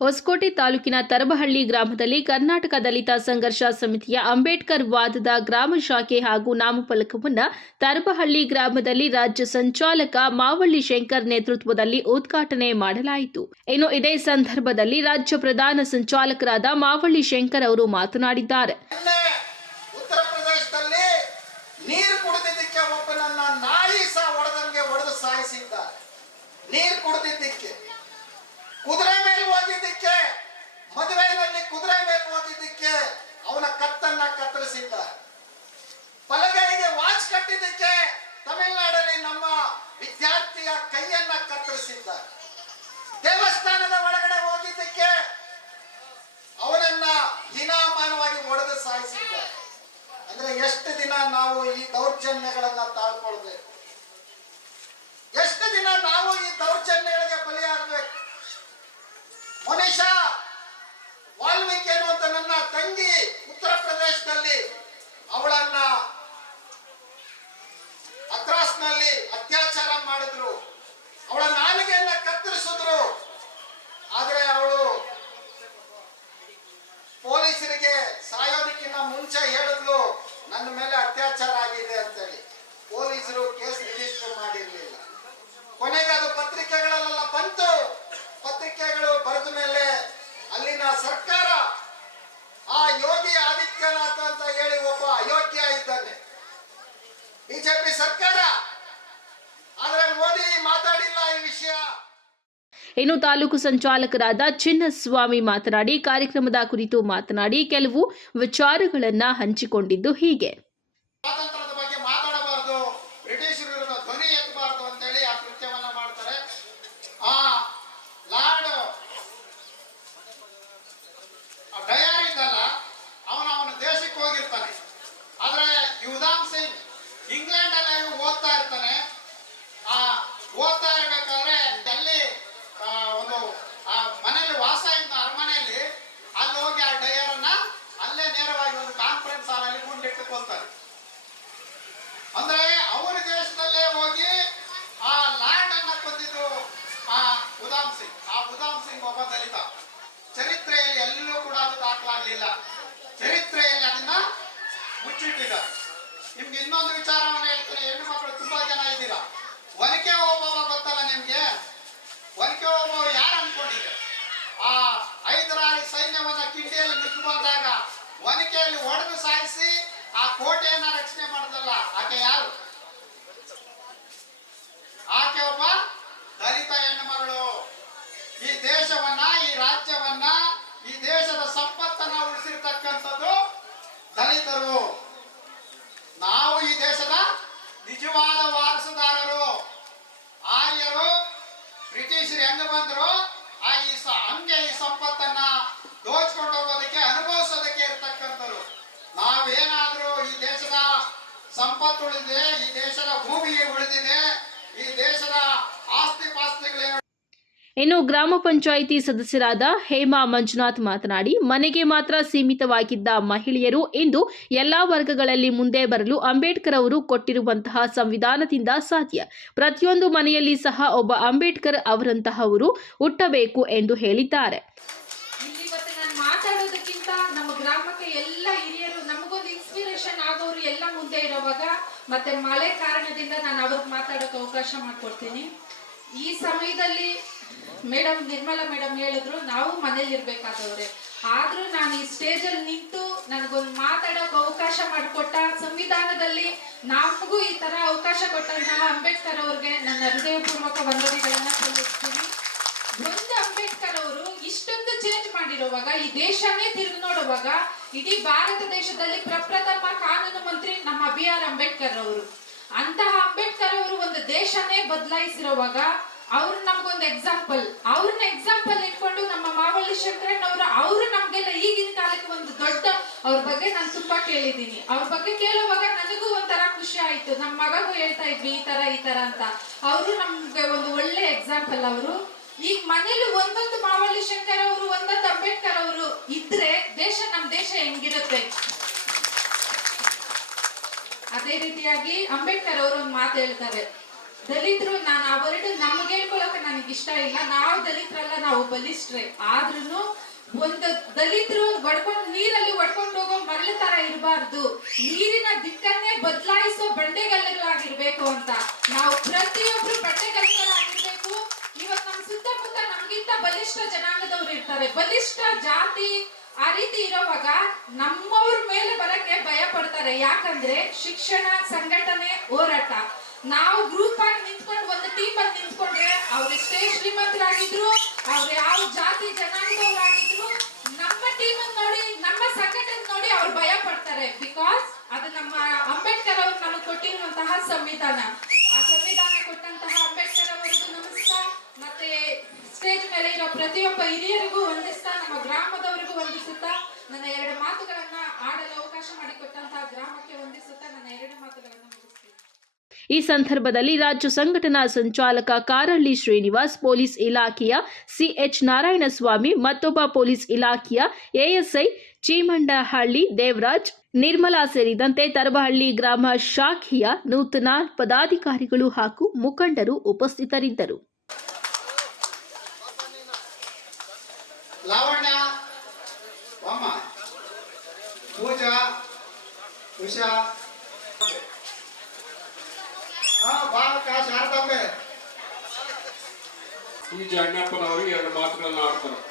ಹೊಸಕೋಟೆ ತಾಲೂಕಿನ ತರಬಹಳ್ಳಿ ಗ್ರಾಮದಲ್ಲಿ ಕರ್ನಾಟಕ ದಲಿತ ಸಂಘರ್ಷ ಸಮಿತಿಯ ಅಂಬೇಡ್ಕರ್ ವಾದದ ಗ್ರಾಮ ಶಾಖೆ ಹಾಗೂ ನಾಮಫಲಕವನ್ನು ತರಬಹಳ್ಳಿ ಗ್ರಾಮದಲ್ಲಿ ರಾಜ್ಯ ಸಂಚಾಲಕ ಮಾವಳ್ಳಿ ಶಂಕರ್ ನೇತೃತ್ವದಲ್ಲಿ ಉದ್ಘಾಟನೆ ಮಾಡಲಾಯಿತು. ಇನ್ನು ಇದೇ ಸಂದರ್ಭದಲ್ಲಿ ರಾಜ್ಯ ಪ್ರಧಾನ ಸಂಚಾಲಕರಾದ ಮಾವಳ್ಳಿ ಶಂಕರ್ ಅವರು ಮಾತನಾಡಿದ್ದಾರೆ. ನೀರು ಕುದುರೆ ಮೇಲೆ ಹೋಗಿದ್ದಕ್ಕೆ, ಮದುವೆಯಲ್ಲಿ ಕುದುರೆ ಮೇಲೆ ಹೋಗಿದ್ದಕ್ಕೆ ಅವನ ಕತ್ತನ್ನ ಕತ್ತರಿಸಿದ್ದ ಬಲಗೈಗೆ ವಾಚ್ ಕಟ್ಟಿದ್ದಕ್ಕೆ ತಮಿಳುನಾಡಲ್ಲಿ ನಮ್ಮ ವಿದ್ಯಾರ್ಥಿಯ ಕೈಯನ್ನ ಕತ್ತರಿಸಿದ್ದ ದೇವಸ್ಥಾನದ ಒಳಗಡೆ ಹೋಗಿದ್ದಕ್ಕೆ ಅವನನ್ನ ಹೀನಾಮಾನವಾಗಿ ಹೊಡೆದು ಸಾಯಿಸಿದ್ದ ಅಂದ್ರೆ ಎಷ್ಟು ದಿನ ನಾವು ಈ ದೌರ್ಜನ್ಯಗಳನ್ನ ತಾಳ್ಕೊಳ್ಬೇಕು? ಎಷ್ಟು ದಿನ ನಾವು ಈ ಬಲಿಯಾಗಬೇಕು ಮನುಷ್ಯ ವಾಲ್ಮೀಕಿ ಅನ್ನುವಂತ ನನ್ನ ತಂಗಿ ಉತ್ತರ ಪ್ರದೇಶದಲ್ಲಿ ಅವಳನ್ನ ಅತ್ರಾಸ್ನಲ್ಲಿ ಅತ್ಯಾಚಾರ ಮಾಡಿದ್ರು. ಅವಳ ನಾಲಿಗೆಯನ್ನ ಕತ್ತರಿಸಿದ್ರು. ಆದ್ರೆ ಅವಳು ಪೊಲೀಸರಿಗೆ ಸಾಯೋದಕ್ಕಿಂತ ಮುಂಚೆ ಬಿಜೆಪಿ ಸರ್ಕಾರ. ಆದ್ರೆ ಮೋದಿ ಮಾತಾಡಿಲ್ಲ ಈ ವಿಷಯ. ಇನ್ನು ತಾಲೂಕು ಸಂಚಾಲಕರಾದ ಚಿನ್ನಸ್ವಾಮಿ ಮಾತನಾಡಿ, ಕಾರ್ಯಕ್ರಮದ ಕುರಿತು ಮಾತನಾಡಿ, ಕೆಲವು ವಿಚಾರಗಳನ್ನ ಹಂಚಿಕೊಂಡಿದ್ದು ಹೀಗೆ ಸ್ವಾತಂತ್ರ್ಯದ ಬಗ್ಗೆ ಮಾತಾಡಬಾರದು ಬ್ರಿಟಿಷರ ವಿರುದ್ಧ ಧ್ವನಿ ಎತ್ತಬಾರದು ಅಂತೇಳಿ ಆ ಕೃತ್ಯವನ್ನ ಮಾಡ್ತಾರೆ ಆ ಲಾರ್ಡ್ ಡಯಾರ್ ಇದ್ದಲ್ಲ ಅವನ ಅವನ ದೇಶಕ್ಕೆ ಹೋಗಿರ್ತಾನೆ ಆದ್ರೆ ಈ ಉದಾಮ್ ಸಿಂಗ್ ಇಂಗ್ಲೆಂಡ್ ಅಲ್ಲಿ ಓದ್ತಾ ಇರ್ತಾನೆ ಆ ಓದ್ತಾ ಇರ್ಬೇಕಾದ್ರೆ ಅಲ್ಲಿ ಆ, ಒಂದು ಆ ಮನೆಯಲ್ಲಿ ವಾಸ ಇದ್ದ ಅರಮನೆಯಲ್ಲಿ ಅಲ್ಲಿ ಹೋಗಿ ಆ ಡಯರ್ ಅನ್ನ ಅಲ್ಲೇ ನೇರವಾಗಿ ಒಂದು ಕಾನ್ಫರೆನ್ಸ್ ಗುಂಡಿಟ್ಟುಕೊಳ್ತಾರೆ ಅಂದ್ರೆ ಅವರ ದೇಶದಲ್ಲೇ ಹೋಗಿ ಆ ಲ್ಯಾಂಡ್ ಅನ್ನ ಕೊಂದಿದ್ದು ಆ ಉದಾಮ್ ಸಿಂಗ್. ಆ ಉದಾಮ್ ಸಿಂಗ್ ಒಬ್ಬ ದಲಿತ. ಚರಿತ್ರೆಯಲ್ಲಿ ಎಲ್ಲೂ ಕೂಡ ಅದು ದಾಖಲಾಗಲಿಲ್ಲ. ಚರಿತ್ರೆಯಲ್ಲಿ ಅದನ್ನ ಮುಚ್ಚಿಟ್ಟಿದ್ದಾರೆ. ನಿಮ್ಗೆ ಇನ್ನೊಂದು ವಿಚಾರವನ್ನು ಹೇಳ್ತೀನಿ. ಹೆಣ್ಣು ಮಕ್ಕಳು ತುಂಬಾ ಜನ ಇದ್ದೀರಾ? ಒನಕೆ ಓಬವ್ವ ಗೊತ್ತಲ್ಲ ನಿಮ್ಗೆ? ಒನಕೆ ಓಬವ್ವ ಯಾರು ಅನ್ಕೊಂಡಿದೆ? ಆ ಹೈದರಾಲಿ ಸೈನ್ಯವನ್ನ ಕಿಂಡಿಯಲ್ಲಿ ನುಗ್ಗಿ ಬಂದಾಗ ಒನಕೆಯಲ್ಲಿ ಆ ಕೋಟೆಯನ್ನ ರಕ್ಷಣೆ ಮಾಡಿದಲ್ಲ ಆಕೆ ಯಾರು? ಆಕೆ ಒಬ್ಬ ದಲಿತ ಹೆಣ್ಣು ಮಗಳು ಈ ದೇಶವನ್ನ, ಈ ರಾಜ್ಯವನ್ನ, ಈ ದೇಶದ ಸಂಪತ್ತನ್ನ ಉಳಿಸಿರ್ತಕ್ಕಂಥದ್ದು ದಲಿತರು ನಾವು ಈ ದೇಶದ ನಿಜವಾದ ವಾರಸುದಾರರು ಆರ್ಯರು ಬ್ರಿಟಿಷರು ಹೆಂಗ ಬಂದ್ರು ಆ ಈ ಸ ಹಂಗೆ ಈ ಸಂಪತ್ತನ್ನ ದೋಚ್ಕೊಂಡು ಹೋಗೋದಕ್ಕೆ ಅನುಭವಿಸೋದಕ್ಕೆ ಇರ್ತಕ್ಕಂಥವ್ರು ನಾವೇನಾದ್ರೂ ಈ ದೇಶದ ಸಂಪತ್ತು ಉಳಿದಿದೆ, ಈ ದೇಶದ ಭೂಮಿ ಉಳಿದಿದೆ, ಈ ದೇಶದ ಆಸ್ತಿ ಪಾಸ್ತಿಗಳೇ ಇನ್ನು ಗ್ರಾಮ ಪಂಚಾಯಿತಿ ಸದಸ್ಯರಾದ ಹೇಮಾ ಮಂಜುನಾಥ್ ಮಾತನಾಡಿ, ಮನೆಗೆ ಮಾತ್ರ ಸೀಮಿತವಾಗಿದ್ದ ಮಹಿಳೆಯರು ಇಂದು ಎಲ್ಲಾ ವರ್ಗಗಳಲ್ಲಿ ಮುಂದೆ ಬರಲು ಅಂಬೇಡ್ಕರ್ ಅವರು ಕೊಟ್ಟಿರುವಂತಹ ಸಂವಿಧಾನದಿಂದ ಸಾಧ್ಯ. ಪ್ರತಿಯೊಂದು ಮನೆಯಲ್ಲಿ ಸಹ ಒಬ್ಬ ಅಂಬೇಡ್ಕರ್ ಅವರಂತಹವರು ಹುಟ್ಟಬೇಕು ಎಂದು ಹೇಳಿದ್ದಾರೆ ಇಲ್ಲಿ ಇವತ್ತು ನಾನು ಮಾತಾಡೋದಕ್ಕಿಂತ ನಮ್ಮ ಗ್ರಾಮಕ್ಕೆ ಎಲ್ಲ ಹಿರಿಯರು ನಮಗೊಂದು ಇನ್ಸ್ಪಿರೇಷನ್ ಆಗೋರು ಇರೋವಾಗ ಮತ್ತೆ ಮಳೆ ಕಾರಣದಿಂದ ನಾನು ಅವ್ರಿಗೆ ಮಾತಾಡೋಕೆ ಅವಕಾಶ ಮಾಡಿಕೊಡ್ತೀನಿ. ಈ ಸಮಯದಲ್ಲಿ ಮೇಡಮ್ ನಿರ್ಮಲಾ ಮೇಡಮ್ ಹೇಳಿದ್ರು, ನಾವು ಮನೇಲಿ ಇರ್ಬೇಕಾದವ್ರೆ. ಆದ್ರೂ ನಾನು ಈ ಸ್ಟೇಜ್ ಅಲ್ಲಿ ನಿಂತು ನನಗೊಂದು ಮಾತಾಡೋಕೆ ಅವಕಾಶ ಮಾಡಿಕೊಟ್ಟ ಸಂವಿಧಾನದಲ್ಲಿ ನಮಗೂ ಈ ತರ ಅವಕಾಶ ಕೊಟ್ಟಂತಹ ಅಂಬೇಡ್ಕರ್ ಅವ್ರಿಗೆ ನನ್ನ ಹೃದಯಪೂರ್ವಕ ವಂದನೆಗಳನ್ನ ಸಲ್ಲಿಸ್ತೀನಿ. ಒಂದು ಅಂಬೇಡ್ಕರ್ ಅವರು ಇಷ್ಟೊಂದು ಚೇಂಜ್ ಮಾಡಿರುವಾಗ ಈ ದೇಶನೇ ತಿರುಗಿ ನೋಡುವಾಗ ಇಡೀ ಭಾರತ ದೇಶದಲ್ಲಿ ಪ್ರಪ್ರಥಮ ಕಾನೂನು ಮಂತ್ರಿ ನಮ್ಮ ಬಿ ಆರ್ ಅಂಬೇಡ್ಕರ್ ಅವರು. ಅಂತಹ ಅಂಬೇಡ್ಕರ್ ಅವರು ಒಂದು ದೇಶನೇ ಬದಲಾಯಿಸಿರುವಾಗ ಅವ್ರು ನಮ್ಗೊಂದು ಎಕ್ಸಾಂಪಲ್ ಅವ್ರನ್ನ ಎಕ್ಸಾಂಪಲ್ ಇಟ್ಕೊಂಡು ನಮ್ಮ ಮಾವಳ್ಳಿ ಶಂಕರಣ್ಣ ಅವರು ಅವರು ನಮ್ಗೆಲ್ಲ ಈಗಿನ ಕಾಲಕ್ಕೆ ಒಂದು ದೊಡ್ಡ ಅವ್ರ ಬಗ್ಗೆ ನಾನು ತುಂಬಾ ಕೇಳಿದ್ದೀನಿ. ಅವ್ರ ಬಗ್ಗೆ ಕೇಳುವಾಗ ನನಗೂ ಒಂಥರ ಖುಷಿ ಆಯ್ತು. ನಮ್ಮ ಮಗಗೂ ಹೇಳ್ತಾ ಇದ್ವಿ ಈ ತರ ಈ ತರ ಅಂತ. ಅವರು ನಮ್ಗೆ ಒಂದು ಒಳ್ಳೆ ಎಕ್ಸಾಂಪಲ್ ಅವರು ಈಗ ಮನೇಲಿ ಒಂದೊಂದು ಮಾವಳ್ಳಿ ಶಂಕರ್ ಅವರು, ಒಂದೊಂದು ಅಂಬೇಡ್ಕರ್ ಅವರು ಇದ್ರೆ ದೇಶ ನಮ್ ದೇಶ ಹೆಂಗಿರುತ್ತೆ? ಅದೇ ರೀತಿಯಾಗಿ ಅಂಬೇಡ್ಕರ್ ಅವರು ಒಂದು ಮಾತು ಹೇಳ್ತಾರೆ. ದಲಿತರು, ನಾನು ಆ ವರ್ಡ್ ನಮ್ಗೆ ಹೇಳ್ಕೊಳಕ್ಕೆ ನನಗೆ ಇಷ್ಟ ಇಲ್ಲ. ನಾವು ದಲಿತರಲ್ಲ, ನಾವು ಬಲಿಷ್ಟ್ರೆ. ಆದ್ರೂ ಒಂದು ದಲಿತರು ಒಡ್ಕೊಂಡು, ನೀರಲ್ಲಿ ಒಡ್ಕೊಂಡು ಹೋಗೋ ಮರಳು ತರ ಇರಬಾರ್ದು. ನೀರಿನ ದಿಕ್ಕನ್ನೇ ನಮ್ಮವ್ರ ಮೇಲೆ ಬರಕ್ಕೆ ಭಯ ಪಡ್ತಾರೆ. ಯಾಕಂದ್ರೆ ಶಿಕ್ಷಣ, ಸಂಘಟನೆ, ಹೋರಾಟ. ನಾವು ಗ್ರೂಪ್ ಆಗಿ ನಿಂತ್ಕೊಂಡು ಒಂದು ಟೀಮ್ ಅಲ್ಲಿ ನಿಂತ್ಕೊಂಡ್ರೆ ಅವ್ರು ಎಷ್ಟೇ ಶ್ರೀಮಂತರಾಗಿದ್ರು, ಅವ್ರು ಯಾವ ಜಾತಿ, ಜನಾಂಗದವರಾಗಿದ್ರು, ನಮ್ಮ ಟೀಮ್ ನೋಡಿ, ನಮ್ಮ ಸಂಘಟನೆ ನೋಡಿ ಅವ್ರು ಭಯ ಪಡ್ತಾರೆ. ಬಿಕಾಸ್ ಅದು ನಮ್ಮ ಅಂಬೇಡ್ಕರ್ ಅವ್ರು ನಮಗೆ ಕೊಟ್ಟಿರುವಂತಹ ಸಂವಿಧಾನ. ಆ ಸಂವಿಧಾನ ಕೊಟ್ಟಂತಹ ಅಂಬೇಡ್ಕರ್ ಅವರಿಗೂ ನಮಸ್ಕಾರ. ಮತ್ತೆ ಸ್ಟೇಜ್ ಮೇಲೆ ಇರೋ ಪ್ರತಿಯೊಬ್ಬ ಹಿರಿಯರಿಗೂ ವಂದಿಸ್ತಾ ನಮ್ಮ ಗ್ರಾಮದವರಿಗೂ ವಂದಿಸುತ್ತಾ ನನ್ನ ಎರಡು ಮಾತುಗಳನ್ನ ಆಡಲು ಅವಕಾಶ ಮಾಡಿಕೊಟ್ಟಂತಹ ಗ್ರಾಮಕ್ಕೆ ವಂದಿಸುತ್ತಾ ನನ್ನ ಎರಡು ಮಾತುಗಳನ್ನು ಈ ಸಂದರ್ಭದಲ್ಲಿ ರಾಜ್ಯ ಸಂಘಟನಾ ಸಂಚಾಲಕ ಕಾರಳ್ಳಿ ಶ್ರೀನಿವಾಸ್, ಪೊಲೀಸ್ ಇಲಾಖೆಯ ಸಿಎಚ್ ನಾರಾಯಣಸ್ವಾಮಿ, ಮತ್ತೊಬ್ಬ ಪೊಲೀಸ್ ಇಲಾಖೆಯ ಎಎಸ್ಐ ಚೀಮಂಡಹಳ್ಳಿ ದೇವರಾಜ್, ನಿರ್ಮಲಾ ಸೇರಿದಂತೆ ತರಬಹಳ್ಳಿ ಗ್ರಾಮ ಶಾಖೆಯ ನೂತನ ಪದಾಧಿಕಾರಿಗಳು ಹಾಗೂ ಮುಖಂಡರು ಉಪಸ್ಥಿತರಿದ್ದರು. उषा। हाँ बाल का शारदा में। तू जाना पर आ रही है मात्र नाटक